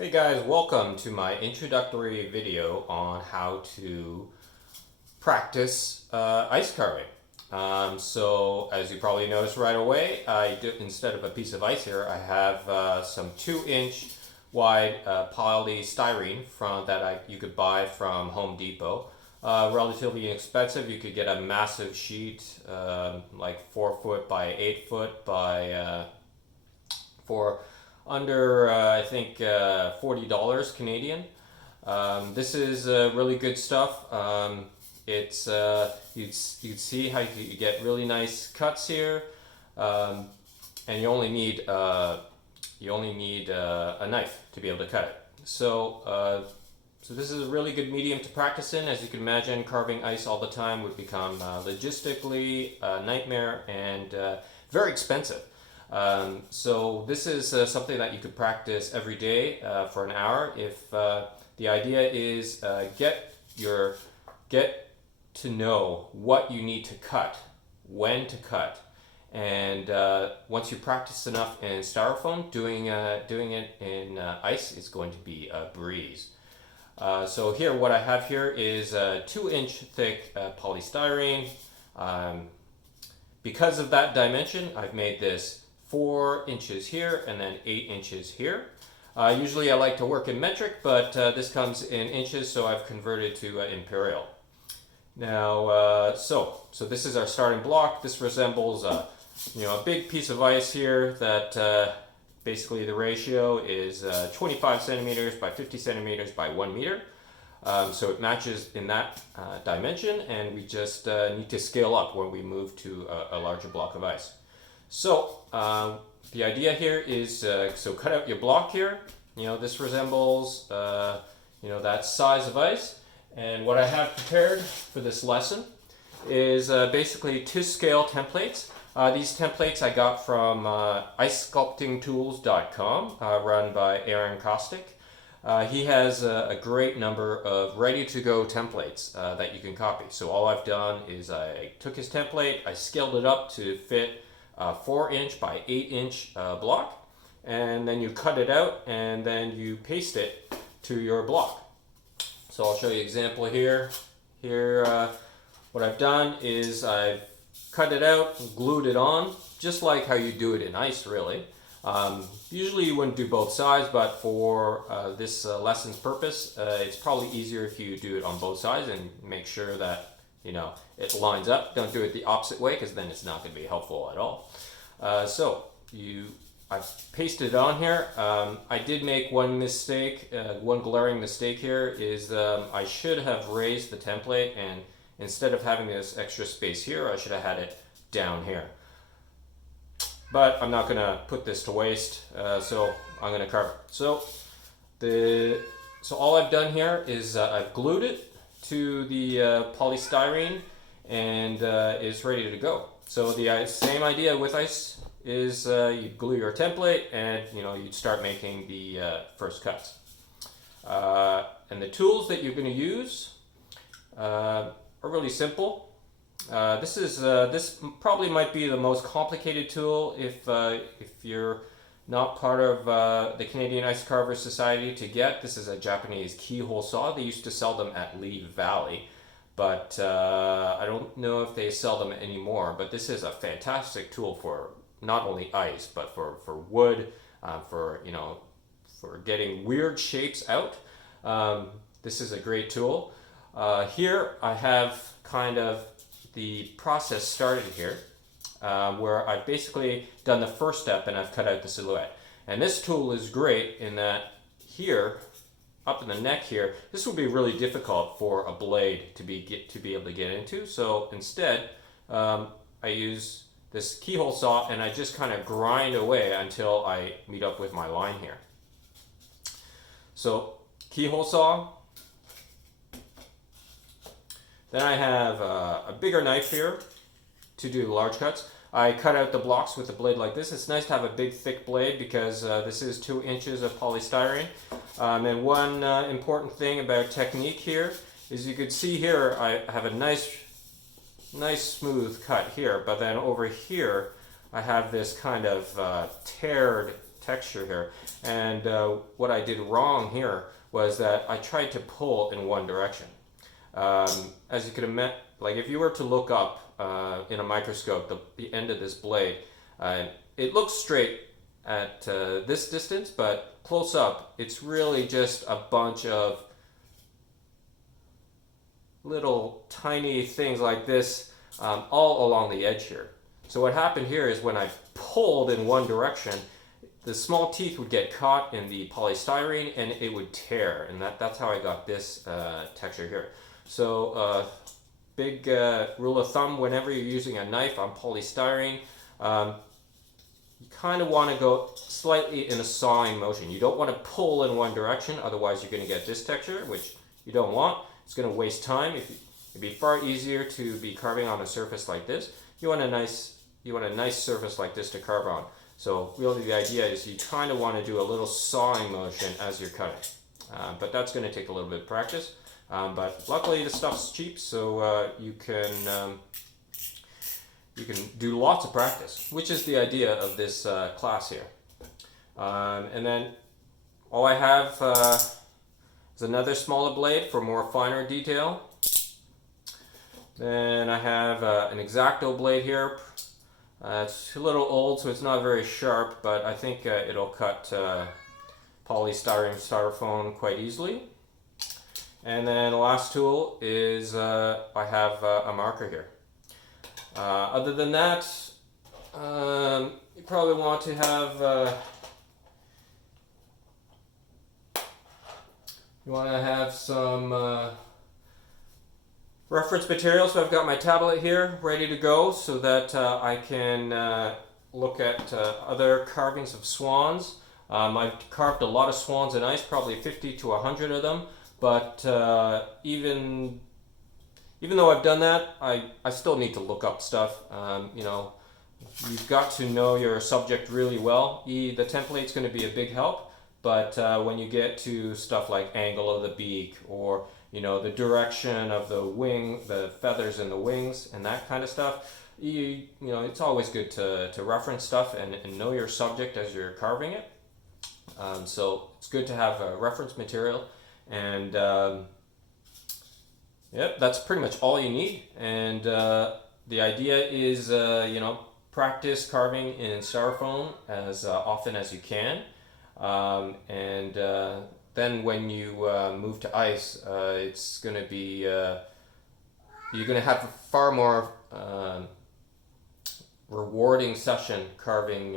Hey guys, welcome to my introductory video on how to practice ice carving. So as you probably noticed right away, instead of a piece of ice here, I have some 2-inch wide polystyrene you could buy from Home Depot. Relatively inexpensive. You could get a massive sheet, like 4 foot by 8 foot for under I think $40 Canadian. This is really good stuff. It's you'd see how you get really nice cuts here, and you only need a knife to be able to cut it. So this is a really good medium to practice in. As you can imagine, carving ice all the time would become logistically a nightmare and very expensive. So this is something that you could practice every day for an hour. If the idea is get to know what you need to cut, when to cut, and once you practice enough in styrofoam, doing it in ice is going to be a breeze. So here, what I have here is a 2-inch thick polystyrene. Because of that dimension, I've made this 4 inches here and then 8 inches here. Usually I like to work in metric, but this comes in inches, so I've converted to imperial. Now, so this is our starting block. This resembles a big piece of ice here that basically the ratio is 25 centimeters by 50 centimeters by 1 meter. So it matches in that dimension, and we just need to scale up when we move to a larger block of ice. So the idea here is so cut out your block here. This resembles that size of ice. And what I have prepared for this lesson is basically 2 scale templates. These templates I got from icesculptingtools.com, run by Aaron Kostick. He has a great number of ready-to-go templates that you can copy. So all I've done is I took his template, I scaled it up to fit a 4-inch by 8-inch block, and then you cut it out and then you paste it to your block. So I'll show you an example here. What I've done is I've cut it out, glued it on, just like how you do it in ice, really. Usually you wouldn't do both sides, but for this lesson's purpose, it's probably easier if you do it on both sides and make sure that it lines up. Don't do it the opposite way, because then it's not going to be helpful at all. I've pasted it on here. I did make one mistake. One glaring mistake here is I should have raised the template, and instead of having this extra space here, I should have had it down here. But I'm not going to put this to waste, so I'm going to carve it. So all I've done here is I've glued it to the polystyrene, and it's ready to go. So the same idea with ice is you glue your template, and you'd start making the first cuts. And the tools that you're going to use are really simple. This probably might be the most complicated tool if you're not part of the Canadian Ice Carvers Society to get. This is a Japanese keyhole saw. They used to sell them at Lee Valley, but I don't know if they sell them anymore. But this is a fantastic tool for not only ice, but for wood, for getting weird shapes out. This is a great tool. Here I have kind of the process started here, where I've basically done the first step and I've cut out the silhouette. And this tool is great in that here, up in the neck here, this would be really difficult for a blade to be able to get into. So instead, I use this keyhole saw and I just kind of grind away until I meet up with my line here. So keyhole saw. Then I have a bigger knife here to do the large cuts. I cut out the blocks with a blade like this. It's nice to have a big thick blade because this is 2 inches of polystyrene. And one important thing about technique here is you could see here I have a nice smooth cut here, but then over here I have this kind of texture here. And what I did wrong here was that I tried to pull in one direction. As you can imagine, like if you were to look up in a microscope the end of this blade, it looks straight at this distance, but close up, it's really just a bunch of little tiny things like this all along the edge here. So what happened here is when I pulled in one direction, the small teeth would get caught in the polystyrene and it would tear, and that's how I got this texture here. So big rule of thumb, whenever you're using a knife on polystyrene, you kind of want to go slightly in a sawing motion. You don't want to pull in one direction, otherwise you're going to get this texture, which you don't want. It's going to waste time. It'd be far easier to be carving on a surface like this. You want a nice surface like this to carve on. So really the idea is you kind of want to do a little sawing motion as you're cutting. But that's going to take a little bit of practice. But luckily the stuff's cheap, so you can do lots of practice, which is the idea of this class here. And then all I have is another smaller blade for more finer detail. Then I have an X-Acto blade here. It's a little old, so it's not very sharp, but I think it'll cut polystyrene, styrofoam quite easily. And then the last tool is I have a marker here. Other than that, you probably want to have some reference material. So I've got my tablet here ready to go so that I can look at other carvings of swans. I've carved a lot of swans in ice, probably 50 to 100 of them, but even though I've done that, I still need to look up stuff. You know, you've got to know your subject really well. The template's going to be a big help, but when you get to stuff like angle of the beak, or you know, the direction of the wing, the feathers in the wings, and that kind of stuff, you know, it's always good to reference stuff and know your subject as you're carving it. So it's good to have a reference material, and yep, that's pretty much all you need. And the idea is, you know, practice carving in styrofoam as often as you can, and then when you move to ice, it's going to be, you're going to have a far more rewarding session carving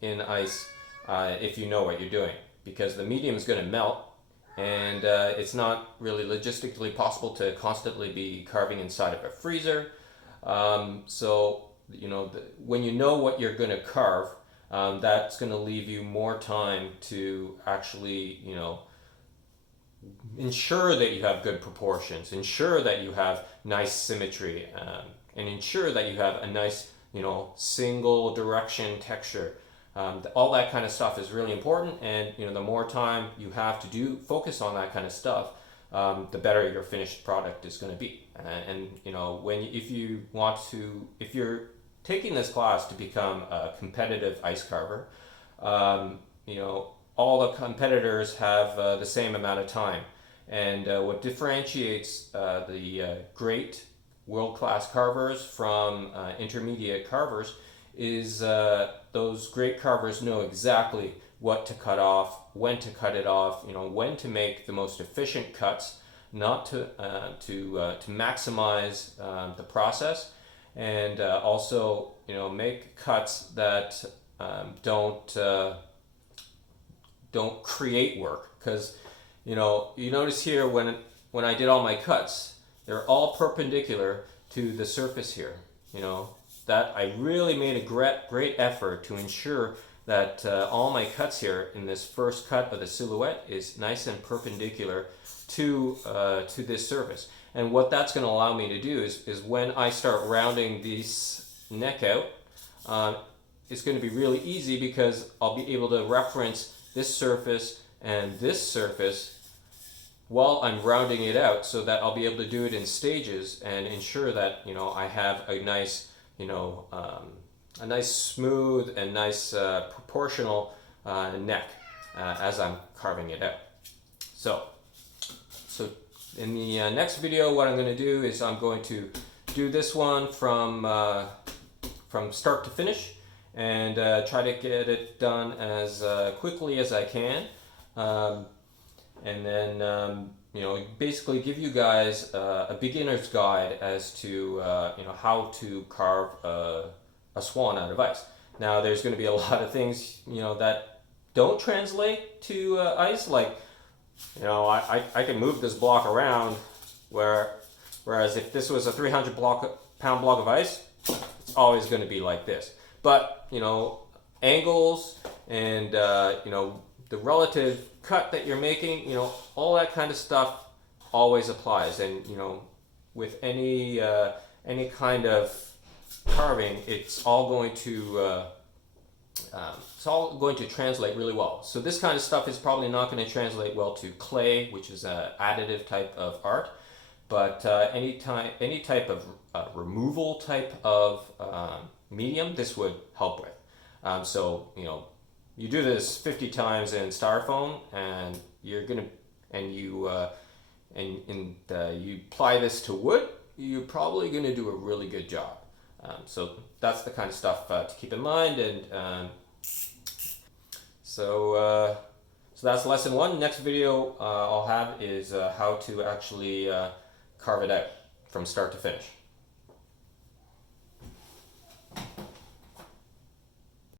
in ice if you know what you're doing, because the medium is going to melt, and it's not really logistically possible to constantly be carving inside of a freezer. So, you know, when you know what you're going to carve, that's going to leave you more time to actually, you know, ensure that you have good proportions, ensure that you have nice symmetry, and ensure that you have a nice, you know, single direction texture. All that kind of stuff is really important, and you know, the more time you have to focus on that kind of stuff, the better your finished product is going to be. And you know, if you're taking this class to become a competitive ice carver, you know, all the competitors have the same amount of time, and what differentiates the great world-class carvers from intermediate carvers is those great carvers know exactly what to cut off, when to cut it off, you know, when to make the most efficient cuts, not to maximize the process, and also, you know, make cuts that don't create work. Because you know, you notice here when I did all my cuts, they're all perpendicular to the surface here. You know, that I really made a great effort to ensure that all my cuts here in this first cut of the silhouette is nice and perpendicular to this surface. And what that's going to allow me to do is when I start rounding this neck out, it's going to be really easy, because I'll be able to reference this surface and this surface while I'm rounding it out, so that I'll be able to do it in stages and ensure that, you know, I have a nice, you know, a nice smooth and nice proportional neck as I'm carving it out. So in the next video, what I'm going to do is I'm going to do this one from start to finish, and try to get it done as quickly as I can, and then basically give you guys a beginner's guide as to how to carve a swan out of ice. Now there's going to be a lot of things that don't translate to ice, like I can move this block around, whereas if this was a 300-pound block of ice, it's always going to be like this. But angles and the relative cut that you're making, all that kind of stuff always applies. And with any kind of carving, it's all going to translate really well. So this kind of stuff is probably not going to translate well to clay, which is an additive type of art. But any type of removal type of medium, this would help with. So you do this 50 times in styrofoam, and you apply this to wood, you're probably going to do a really good job. So that's the kind of stuff to keep in mind. And so that's lesson 1. Next video I'll have is how to actually carve it out from start to finish.